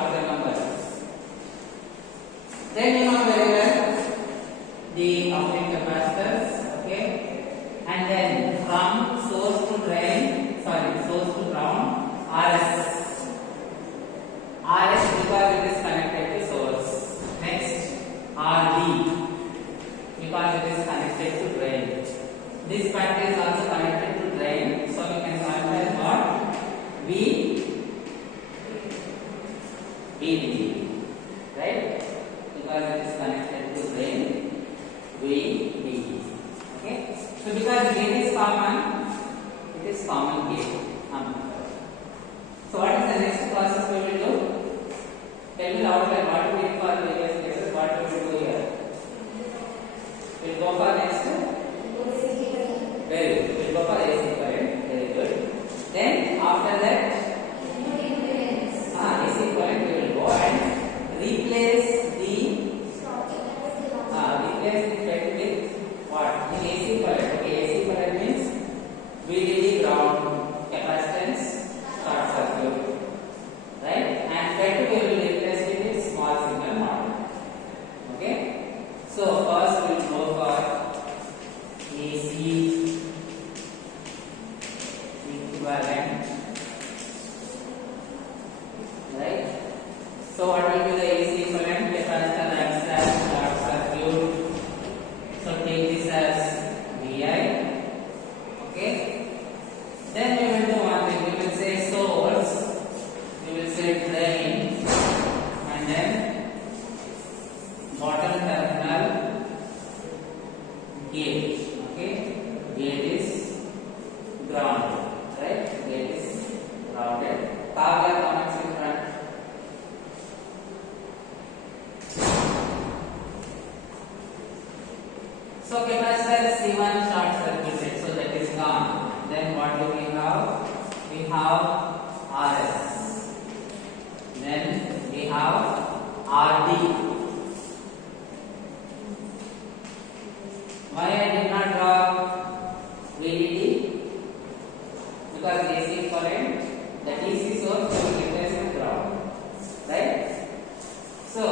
to remember. Then you know very well the outlet capacitors, okay, and then from source to drain, source to ground, RS. RS because it is connected to source. Next, RD because it is connected to drain. This part is also connected to drain, so we can calculate what VDD, right? Because it is connected to drain, VDD. Okay. So because gate is common, it is common gate. So what is the next process we will do? Tell me the outline. What we need for various cases? What we will do here? We will go for next. Very good. We will go for AC current. Very good. Then after that, AC current we will go and replace the FET with what? In AC current. Okay, AC current means VDD ground capacitance short circuit, right? And FET we will replace it with small signal model. Okay. So first we will go for AC equivalent, right? So what will be the AC equivalent? Capacitor acts as short circuit. So take this as VI. Okay. Then we will do one thing. We will say source. We will say drain, and then bottom terminal gate. Okay. Gate is grounded. Right? Gate is grounded. Carve comments in front. So capacitor C1 short circuited, so that is gone. Then what do we have? We have RS. Then we have RD. Why I did not draw VDD? Because AC current, the DC source will replace with ground, right? So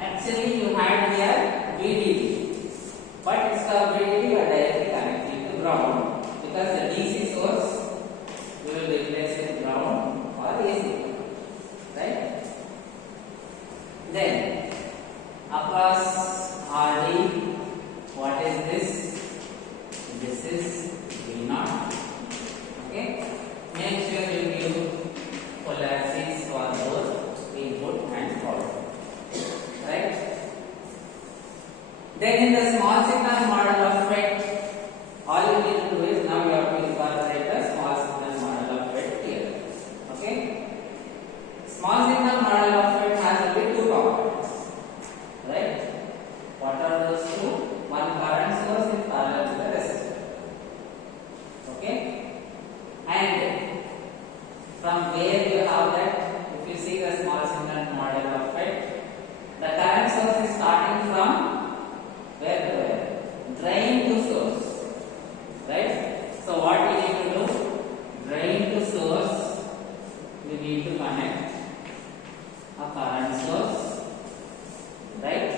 actually you had here VDD, but instead of VDD you are directly connecting to ground because the DC source we will replace with ground or AC, right? Then across RD, what is this? This is V0. Okay. Make sure you give polarities for both input and output, right? Then in the small signal model of FET, all you need to do is now you have to incorporate the small signal model of FET here. Okay. Small signal model of FET has only two components, right? What are those two? One current source in parallel to the resistor. Okay. And from where you have that, if you see the small signal model of FET, the current source is starting from where to where? Drain to source, right? So what we need to do? Drain to source, we need to connect a current source, right?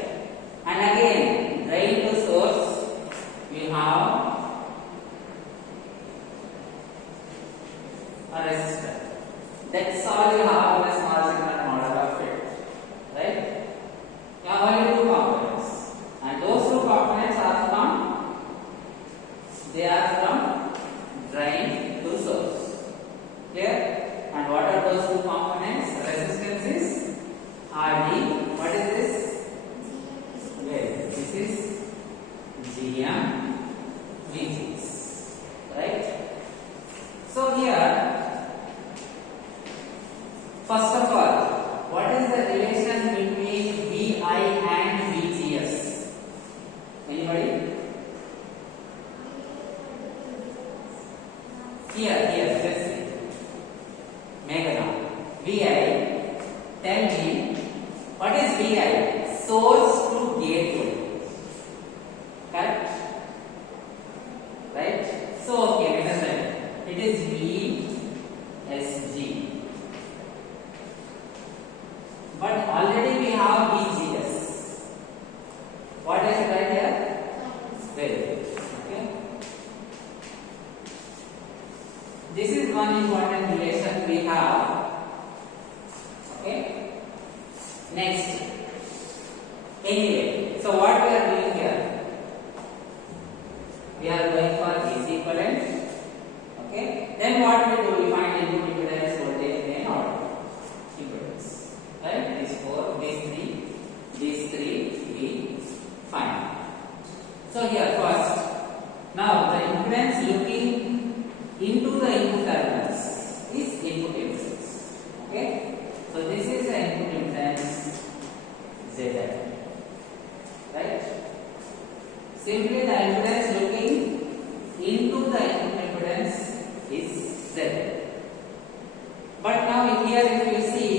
And again, drain to source, we have a resistor. That's all you have in a small signal model of FET, right? You have only two components, and those two components are from drain to source. Clear? And what are those two components? Resistance is RD. What is this? Well, this is GM VGS, right? So here, first of all, what is the relation between VI and VGS? Anybody? Here, let's see. Meghana. VI, tell me, what is VI? Source to gate voltage. Correct? Right? So, okay, let us write. It is VSG. Next, anyway, so what we are doing here? We are going for AC equivalent. Okay. Then what we do? We find input impedance, voltage, then output impedance. Right? These three we find. So here first, now the impedance looking into the input terminals is input impedance. Okay. So this is the input impedance ZL. Right? Simply the impedance looking into the input impedance is ZL. But now here if you see,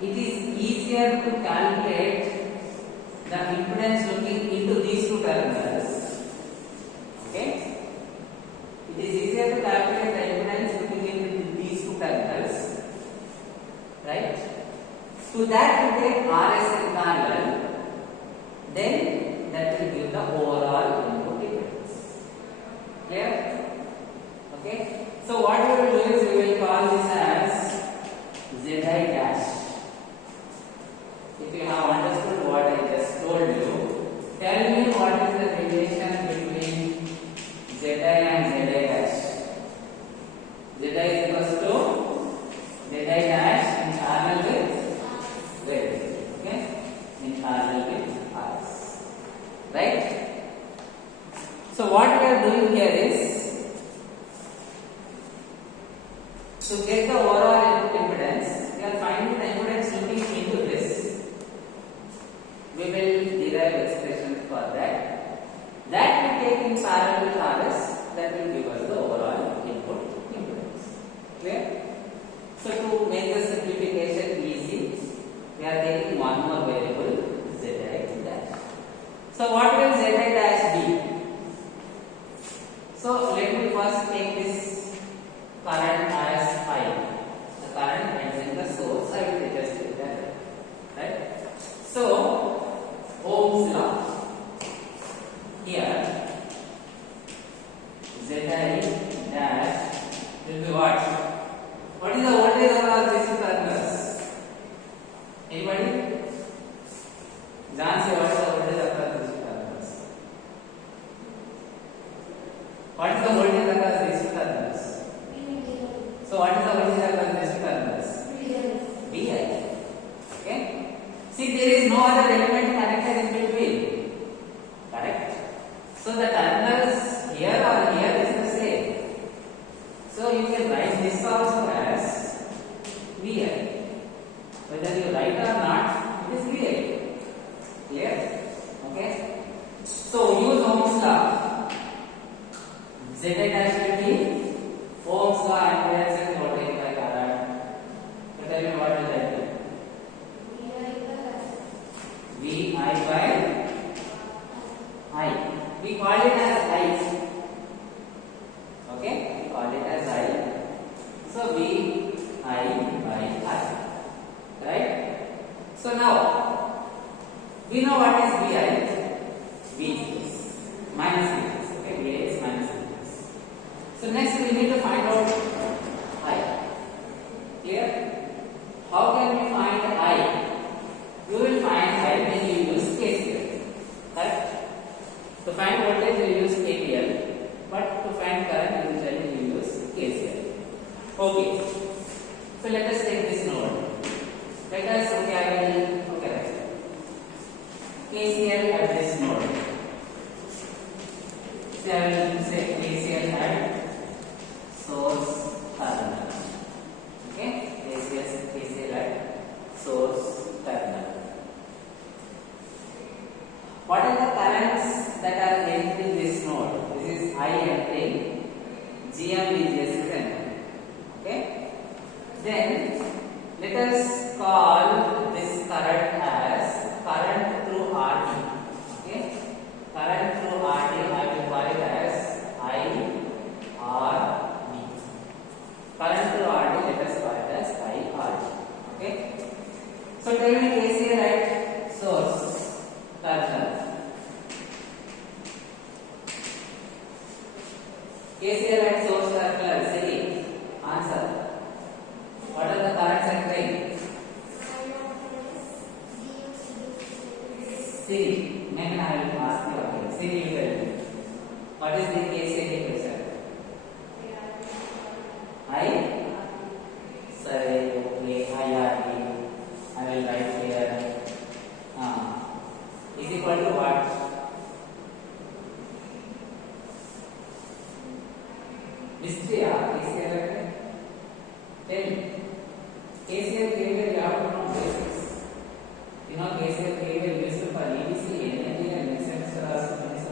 it is easier to calculate the impedance looking into these two terminals. Okay? It is easier to calculate the impedance looking into these two terminals. Right? To that we take RS in parallel, then that will give the overall input impedance. Clear? Okay? So what we will do is we will call this as Zi dash. If you have understood what I just told you, tell me what is the relation between Zi and Zi dash. Zi is equals to Zi dash in parallel with Z. Okay? In parallel with RS. Right? So what we are doing here is to get the overall input impedance, we are finding the impedance looking into this. We will derive expression for that. That we take in parallel with RS, that will give us the overall input impedance. Clear? So to make the simplification easy, we are taking one more variable Zi dash. So what will Zi dash be? So let me first take this current as I. The current ends in the source. I will just take that. Right? So Ohm's law. Here Zi dash will be what? What is the voltage over these two terminals? Anybody? John, say what is the voltage across these two terminals? What is the voltage across these two terminals? So what is the voltage across these two terminals? VI. Okay? See, there is no other element connected in between. Correct? So the terminals here or here is the same. So you can write this also as VI. Whether you write or not, it is VI. Clear? Okay? So use Ohm's law. Zi dash will be Ohm's law impedance and voltage by current. So tell me what is that? VI by I. We call it as I. Okay? We call it as I. So VI by I. Right? So now, we know what is VI. V is minus V. Okay? VI is minus V. So next we need to find out I. Clear? How can we find I? You will find I when you use KCL. Correct? To find voltage you use KVL, but to find current usually you use KCL. Okay. So let us take this node. Let us right. KCL at this node. So I will say KCL at source terminal. Okay? KCL at source terminal. What are the currents that are entering this node? This is I entering, GM VGS is entering. Okay? Then let us call this current as current through RD. Okay? Current through RD, I will call it as IRD. Current through RD, let us call it as IRD. Okay? So tell me KCL at source terminal. KCL at source terminal, say answer. What are the currents entering? Siri, maybe I will ask you again. Siri, you tell me. What is the KCL equation? I say okay, IRT. I will write here. Is equal to what? Mystery, KCL. Tell me. KCL, KVL, you have to know basics. You know KCL, KVL used for EDC, energy, and instance subjects.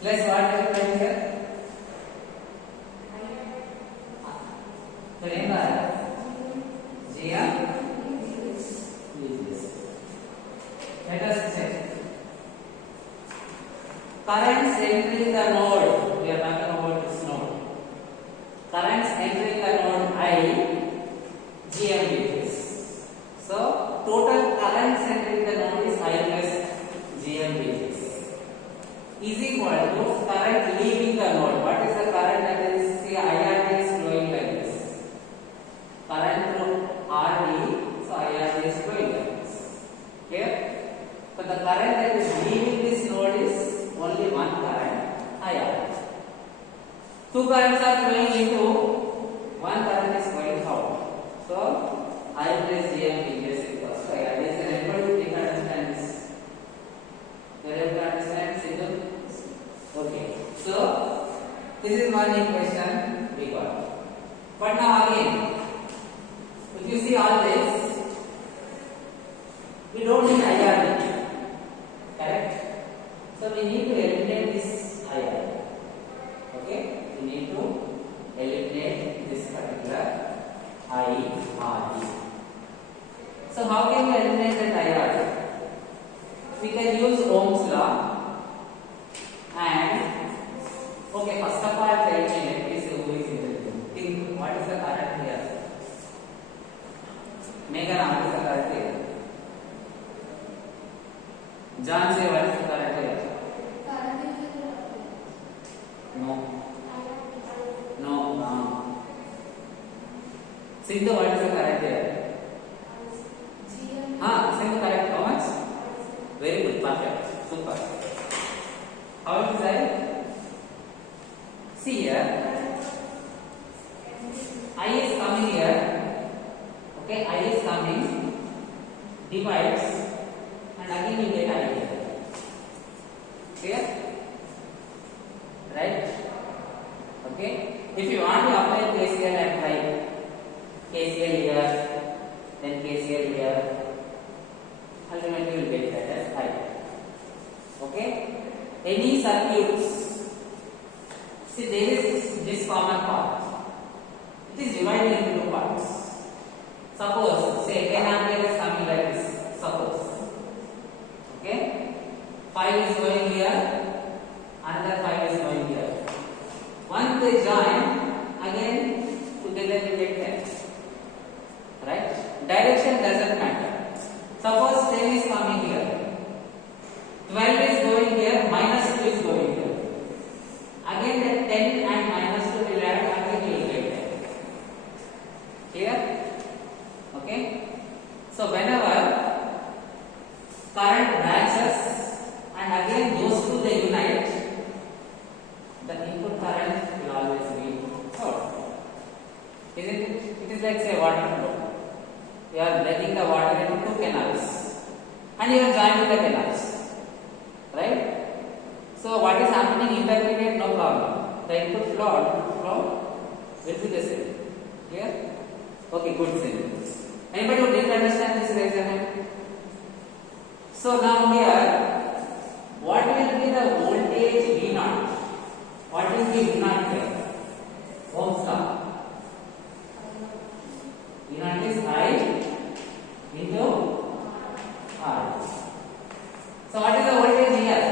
Plus what I will write here? Remember, GM. Let us check. Currents entering the node. We are talking about this node. Currents entering the node I, GM degrees. So total currents entering the node is I plus GM degrees. Is equal to current leaving the node. What is the current that is? See, IRD is flowing like this. Current through RD, so IRD is flowing like this. Clear? But the current that is leaving this node is only one current, IR. Two currents are flowing into, one current is going out. So I plus GM is equals to IR. This is everybody can understand this. You are able to understand simple? Okay. So this is one equation we got. But now again, if you see all this, we don't need IR. Correct? So we need to eliminate this IR. Okay? We need to eliminate this particular IRD. So how can we eliminate that IR? We can use Ohm's law. And okay, first of all, tell me, let me see who is intelligent. Think, what is the current here? Megan, what is the current here? John, say what is the current here? No. No. Sindhu, what is the current here? Sindhu, correct. How much? Very good, perfect, super. How it is I? See here, I is coming here. Okay, I is coming, divides, and again you get I here. Clear? Right? Okay. If you want to apply KCL and try KCL here, then KCL here, ultimately you will get that as I. Okay. Any circuits, see there is this common part. It is divided into two parts. Suppose, say 10 ampere is coming like this. Suppose, okay, 5 is going here, another 5 is going here. Once they join, again together we get 10. Right? Direction doesn't matter. Suppose 10 is coming here, 12 is going here, minus 2 is going here. Again that 10 and minus 2 will add, again you will get 10. Clear? Okay? So whenever current branches and again those two they unite, the input current will always be out. Isn't it? It is like say water flow. You are breaking the water into two canals and you are joining the canals. Right? So what is happening intermediate, no problem. The input flow, output flow will be the same. Clear? Okay, good. Anybody who didn't understand this, raise your hand. So now here, what will be the voltage V0? What is the V0 here? Ohm's law. V0 is I into R. So what is the voltage here?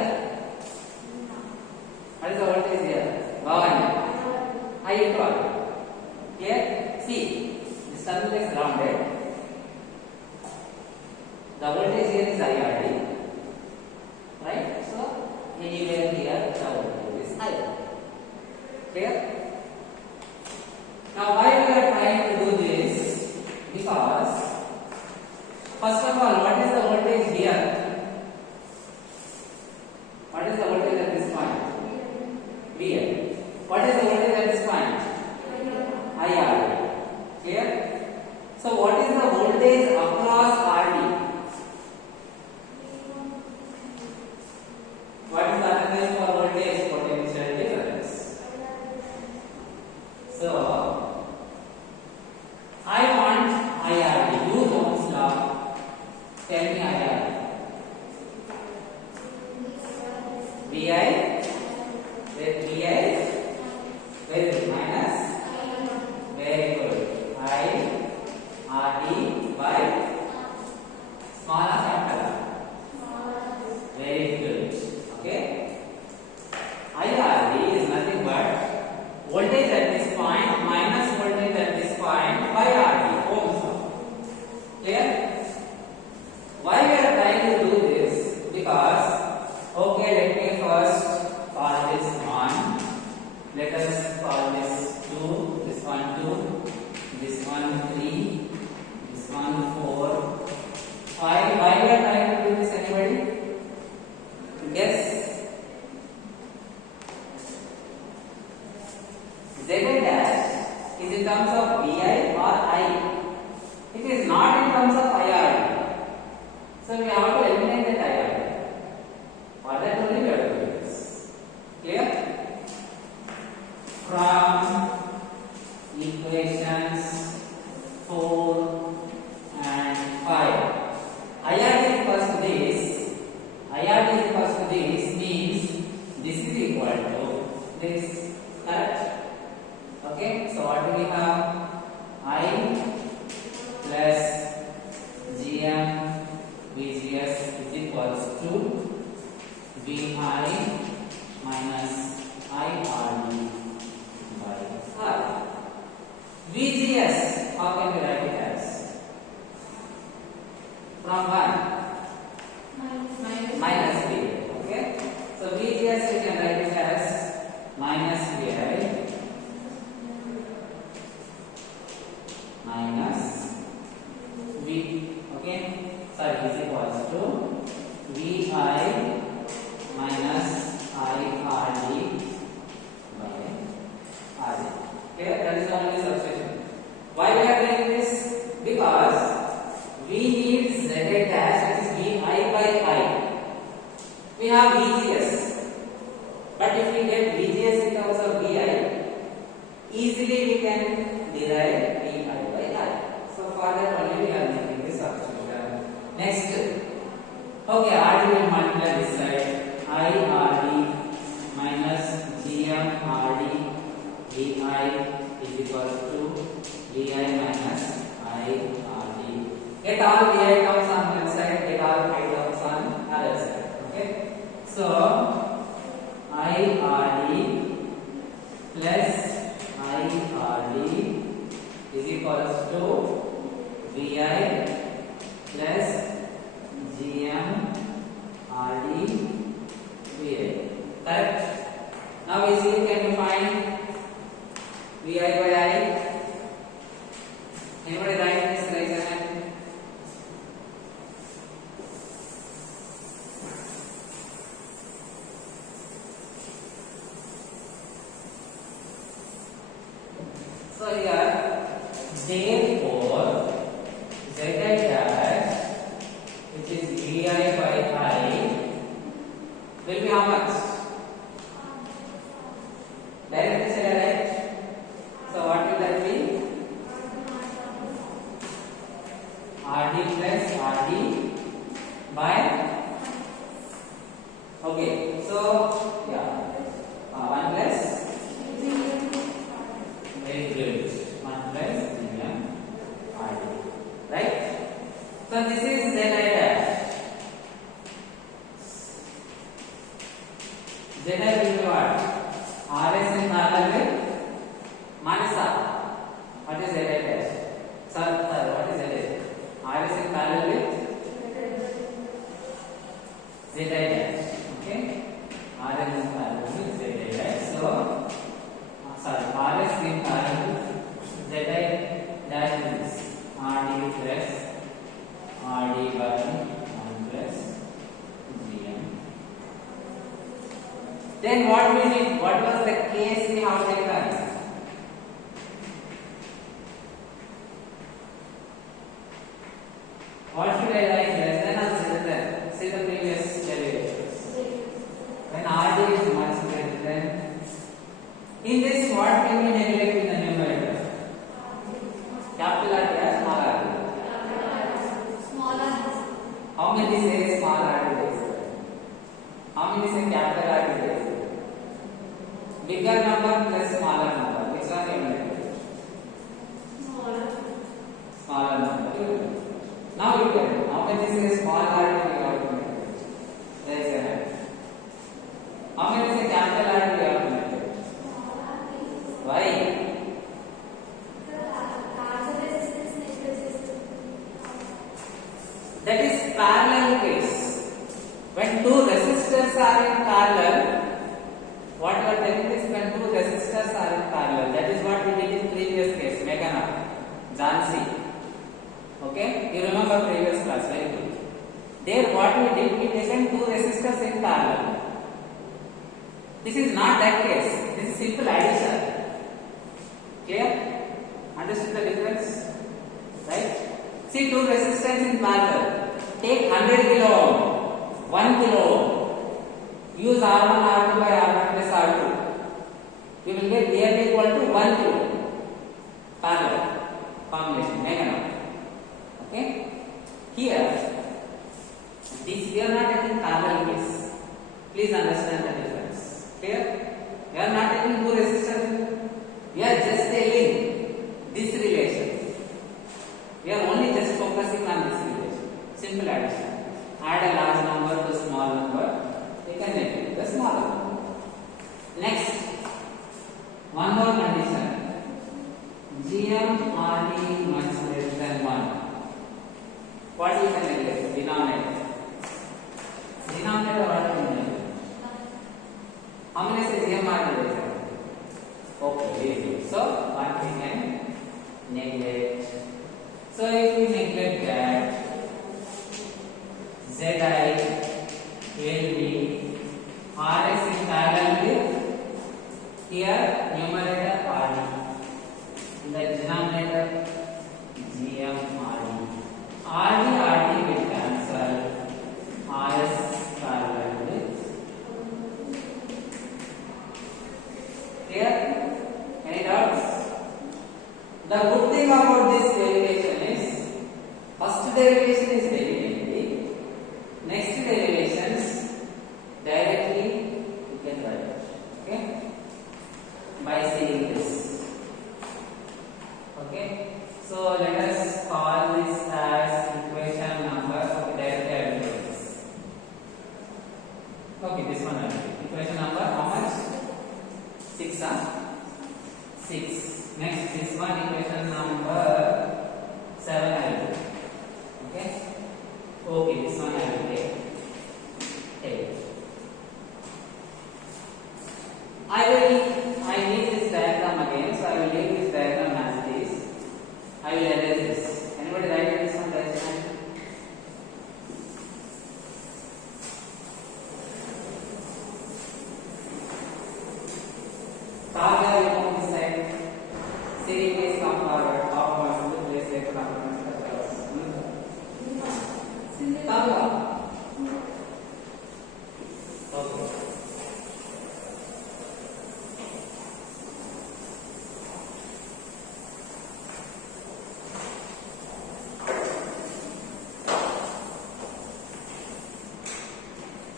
What is the voltage here? Bhavani. I into R. Clear? See, this terminal is grounded. The voltage here is IRD. Right? So anywhere here the voltage is I. Clear? Now why we are trying to do this? Because So I want IRD. Use Ohm's law. Tell me IRD. VI with VI with minus. Very good. I RD by small or capital R? Very good. Okay. IRD is nothing but voltage at this point minus voltage at this point by RD. Ohm's law. Clear? Why we are trying to do this? Because, okay, let me first call this 1. Let us call this 2. This one 2. This one 3. This one 4. 5. Why we are trying to do this? Anybody? Guess. ZA dash is in terms of VI or I. It is not in terms of IRD. So we have to eliminate that IRD. For that only we have to do this. Clear? From equations 4 and 5. IRD is equals to this. IRD is equals to this means this is equal to this. Correct? Okay, so what do we have? I plus GM VGS is equals to VI minus IRD by R. VGS, how can we write it as? From 1? Minus V. Okay, so VGS we can write it as minus VI minus V, okay, sorry, is equals to VI minus IRD by RD. Okay, that is the only substitution. Why we are doing this? Because we need ZA dash, which is VI by I. We have VGS, but if we get VGS in terms of VI, easily we can derive VI by I. So for that only we are making this substitution. Next, okay, RD will multiply this side. IRD minus GMRD VI is equals to VI minus IRD. Get all VI terms on one side, get all I terms on other side. Okay, so IRD plus IRD is equals to VI plus GMRD VI. Correct? Now easily can you find VI by I? Anybody write this? Raise your hand. So here, therefore, ZA dash, which is VI by I, will be how much? Directly say right. So what will that be? RD plus RD by. Okay, so yeah, 1 plus. Very good. 1 plus GM. what can we neglect in the numerator? Capital R or small r? Smaller. How many say small r is? How many say capital R is? Bigger number plus smaller number. Which one you will neglect? Smaller. Smaller number. Now you tell me, how many say small r you have to neglect? There is a hand. How many say capital R you have to neglect? Why? That is parallel case. When two resistors are in parallel, what you are telling is when two resistors are in parallel. That is what we did in previous case, Meghana, Jhansi. Okay? You remember previous class, very good. There what we did, we taken two resistors in parallel. This is not that case. This is simple addition. Clear? Understood the difference? Right? See two resistors in parallel. Take 100 kilo ohm, 1 kilo ohm. Use R1, R2 by R1 plus R2. You will get nearly equal to 1 kilo ohm. Parallel combination. Meghana. Okay? Here, this we are not taking parallel case. Please understand the difference. Clear? We are not taking two resistors. We are just taking this relation. We are only just focusing on this relation. Simple addition. Add a large number to small number. You can neglect the small number. Next, one more condition. GM RD much less than 1. What you can neglect? Denominator. Denominator what you can neglect? How many say GM RD less than 1? Okay, very good. So, what we can neglect? So, if we neglect that, Zi will be Rs in parallel with here numerator RD. In the denominator GM RD will cancel. Rs parallel with. Clear? Any doubts? The good thing about this derivation is first derivation is very handy. Next derivations directly you can write. Okay? By seeing this. Okay? So let us call this as equation number. Okay, directly I will do this. Okay, this one I will do. Equation number how much? 6, huh? 6. Next, this one equation number 7 I will do. Okay? Okay, this one I will take 8. I need this diagram again, so I will leave this diagram as it is. I will erase this. Anybody write this on the exam? Kavya, you move this side. Siri, please come forward. How much to place it? Kavya. Okay.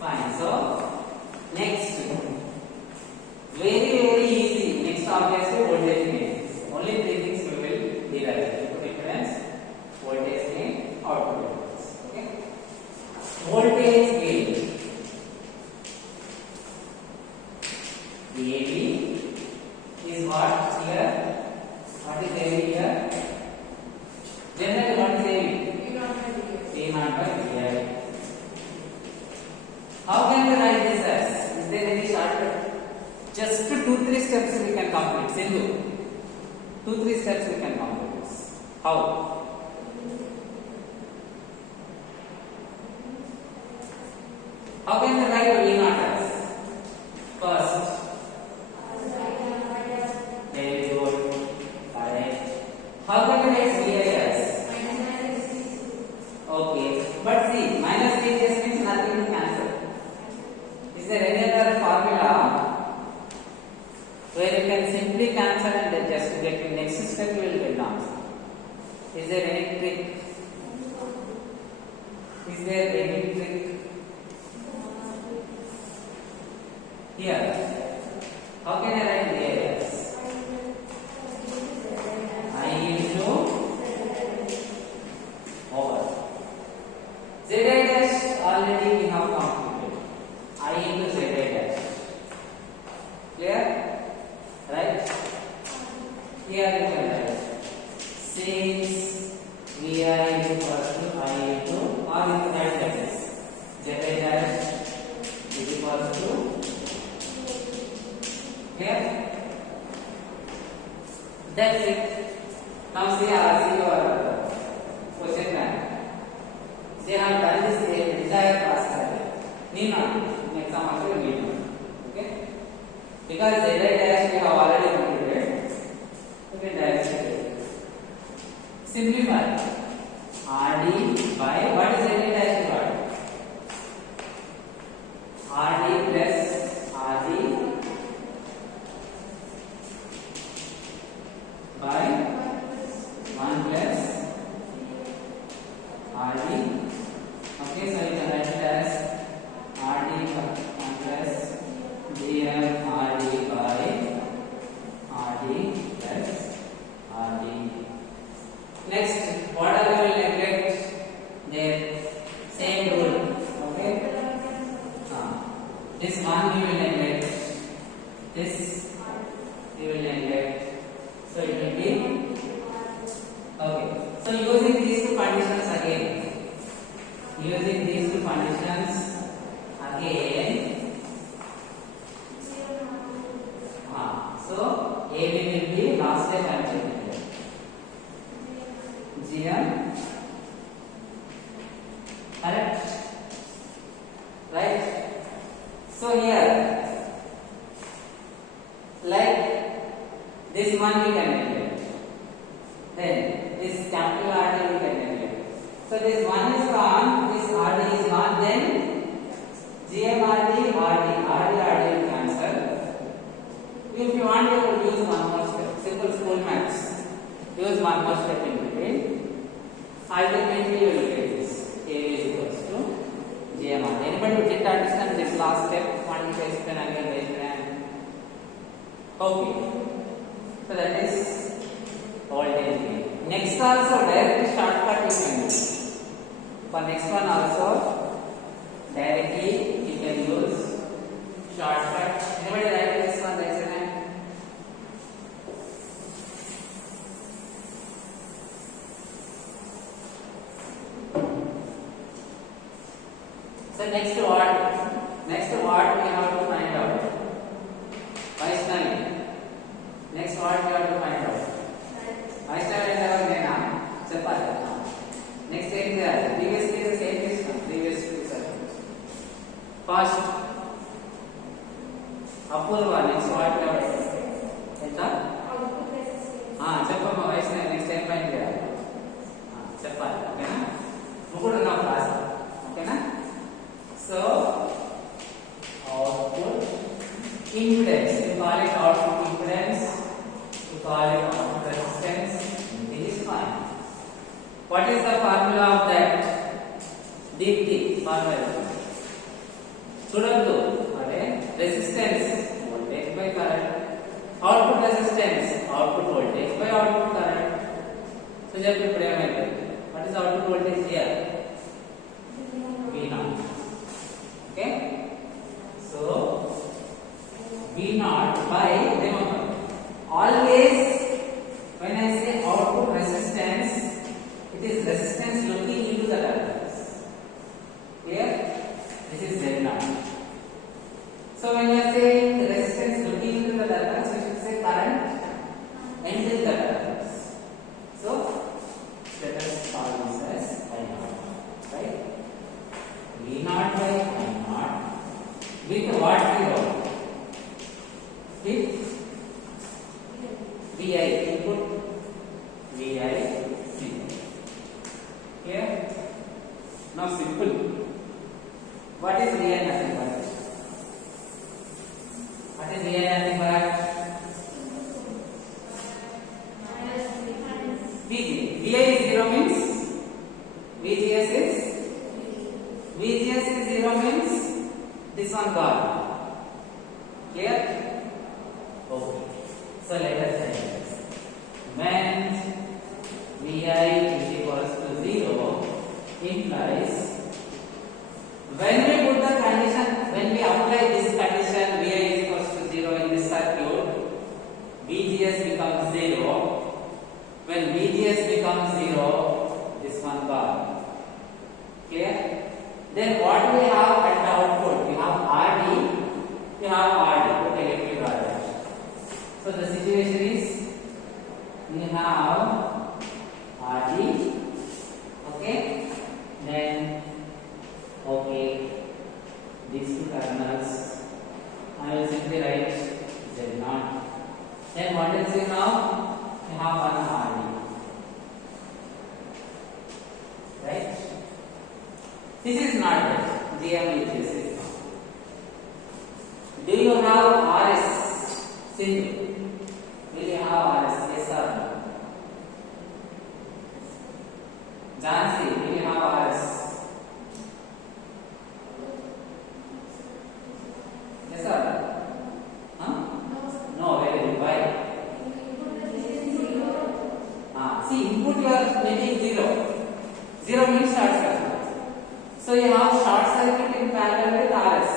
Fine. So, next. Very easy. Next obviously voltage gain. Only three things we will derive. Input impedance, voltage gain, output impedance. Okay. Voltage gain. AB is what here? What is AB here? Generally what is AB? A naught by VI. How can we write this as? Is there any shortcut? Just 2-3 steps we can complete. Simple. 2-3 steps we can complete this. How? How can we write V naught as? First. Very good. Correct. How can we write VI as? Okay. But see, minus V just means nothing to cancel. Is there any other formula where you can simply cancel Is there any trick? Is there any trick here? How can I write there? I into over. Zi dash already we have completed. I into zi dash. Clear? Right? Here you can write. Since vi equals to I into or into that is zi dash is equals to. Clear? That's it. Now see your question plan. They have done this entire process. Need not. Next time also need not. Okay? Because z dash we have already completed. Okay, directly. Simplify. RD by what is z dash equal? RD plus RD by 1 plus RD. Okay, so you can write it as RD 1 plus GM RD by RD plus RD. Next, whatever you will neglect, their same rule. Okay, this one you will neglect, this you will neglect. So it will be okay. So using these two conditions again, so AB will be last step and GM, correct? Right? So here, like this one we can neglect. Then this capital RD we can neglect. So this one is gone, this RD is gone. Then GMRD, RD will cancel. If you want, you will use one more step. Simple school maths. Use one more step in between. Ultimately, you will get this. A is equals to GMRD. Anybody who didn't understand this last step? Want me to explain again? Okay. So that is voltage gain. Next also directly shortcut you can use. For next one also directly you can use shortcut. Anybody write this one? Raise your hand. So next what? Next what we have to find out? Vaishnavi. Next what we have to find out? Vaishnavi and our Nena. Chapati. Next thing there. Previously the same question. Previous first. Apurva. Next what we have to enter? Chapama Vaishnavi. Next time find there. Chapati. Okay na? Mukudu na class. Okay na? So output impedance. You call it output impedance. You call it output resistance. This is fine. What is the formula of that? Deepti formula. Chudadu. Resistance voltage by current. Output resistance output voltage by output current. So just prepare. What is output voltage here? V0. Okay. So V0 by, remember, always when I say output resistance, it is resistance looking into the terminals. Clear? This is Z0. So when you are saying resistance looking into the terminals, you should say current entering the terminals. So let us call this as I0, right? V0 by I0 with what zero? With Vi input, Vi zero. Here, now simple. What is Vi nothing but? What is Vi nothing but? VG. Vi is VGS is 0 means this one gone. Clear? Okay. So let us try this. When Vi is equals to 0 implies when we put the condition, when we apply this condition Vi is equals to 0 in this circuit, VGS becomes 0. When VGS becomes 0, this one gone. Clear? Then what we have at the output? We have RD, we have RD. Okay, let me draw that. So the situation is we have RD, okay, then okay, these two terminals. I will simply write Z0. Then what is it now? We have one RD, right? This is not right. GM is this. Do you have RS? Sindhu. Will you have RS? Yes or no? Jansi, will you have RS? Yes or no? Huh? No, very good. Why? See, input you are making 0. 0 means short circuit. So you have short circuit in parallel with RS.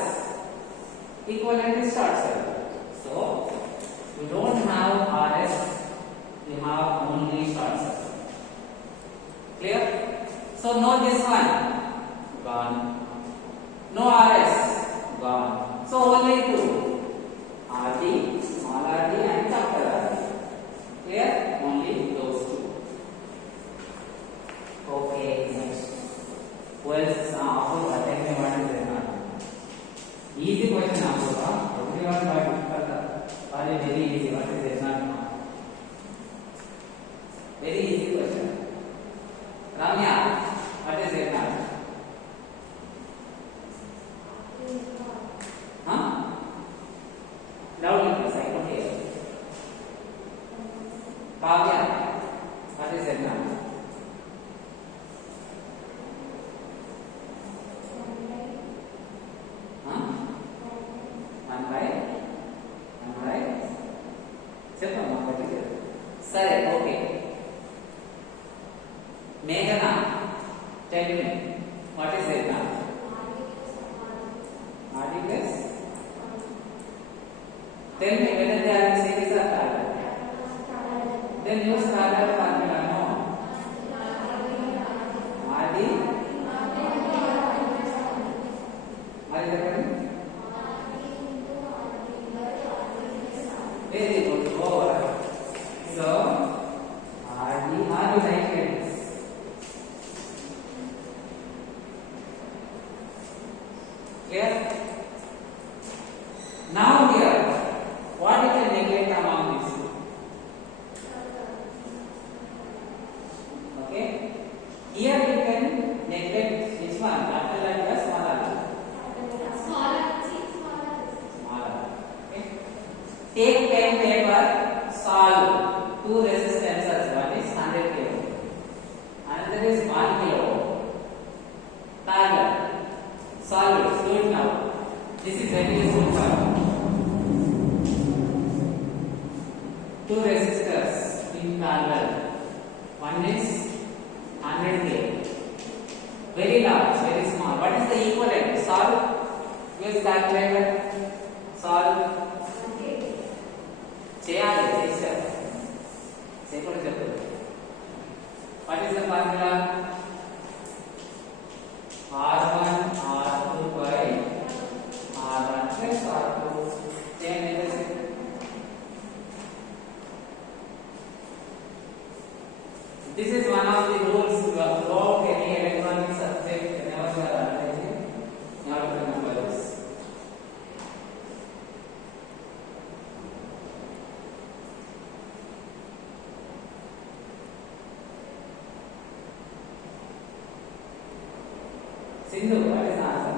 Equivalent is short circuit. So you don't have RS, you have only short circuit. Clear? So no this one, gone. No RS, gone. So only two, RD, small RD and capital RD. Clear? Only those two. Okay, next. Who else? After attend me what is there? Easy question after everyone got difficult. Very easy. What is it? Very easy question. Ramya, what is it? Huh? Loudly, please. I don't hear. Kavya, what is it? Sir, okay. Meghana, tell me, what is it now? RD plus? Tell me whether they are in series or parallel. Then use parallel formula, no? RD? Are you recording? Very good. Over. So, RD, are you right here? Clear? Now here, what you can neglect among these two? Okay? Here we can neglect which one? Capital R or small r? Smaller. Okay? Take pen paper, solve two resistances. One is 100 kilo, another is 1 kilo. Parallel. Solve it. Do it now. This is very useful for you. Two resistors in parallel. One is 100 kilo. Very large, very small. What is the equivalent? Solve. Use calculator. Solve. చేయాలి చేశారు చెప్పండి చెప్పండి what is the formula R1 R2 by R1 plus R2 change this. This is one of the rules throughout any electronic subject. Whenever you are analyzing, you have to remember this. Sindhu, what is the answer?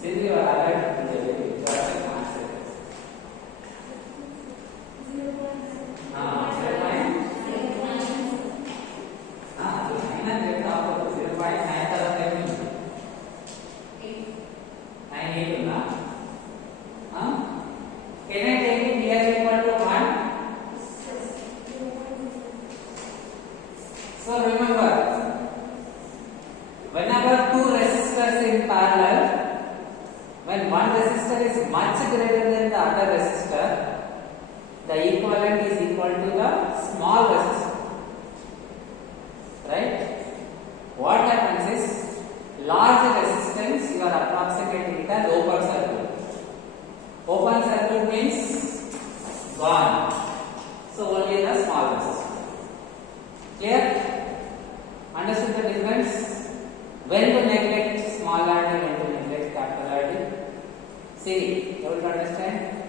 Sindhu, you are alert. What is the answer? 0.9. 0.9. small resistor, right? What happens is large resistance you are approximating it as open circuit. Open circuit means gone. So only the small resistor. Clear? Understood the difference? When to neglect small RD, when to neglect capital RD? See, able to understand?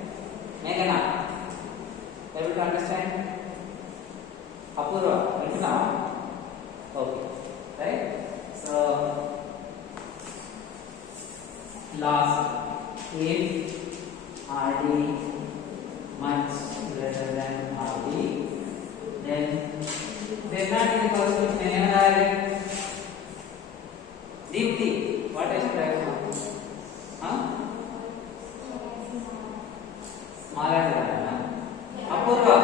Meghana, able to understand? Apurva, right now? Okay, right? So, last, if RD much greater than RD, then Z0 is equal to whenever Deepti, what I should write now? Huh? Smaller than Apurva,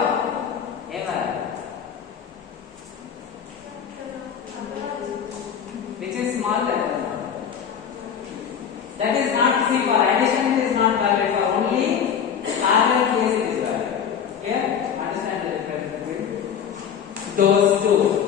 ever. Which is smaller? That is not, see, for addition it is not valid, for only parallel case it is valid. Okay? Understand the difference between those two.